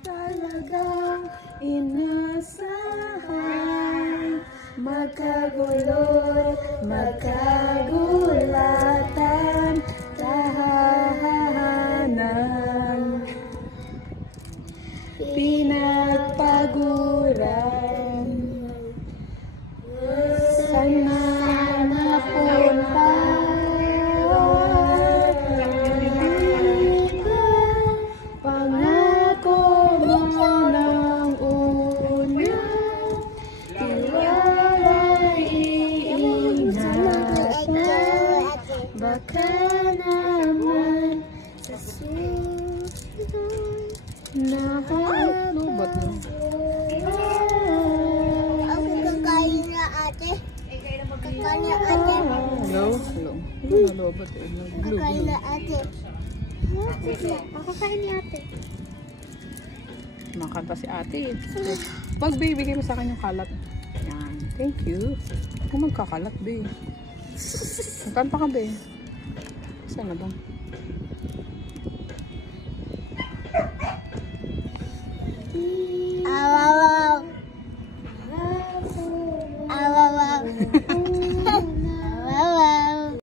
Talagang inasahan, magkagulot, magkagulatan, tahanan, pinagpaguran, sana napunta. Baka naman sa susunod na Lubat mo. Ako kakain na ate. Kakain na ate. Hello? Hello? Lubat eh. Kakain na ate. Ako kain ni ate. Makanta si ate. Pag bibigay mo sa akin yung kalat. Yan. Thank you. Kung magkakalat, be. Magkanta ka, be. Saan na ba?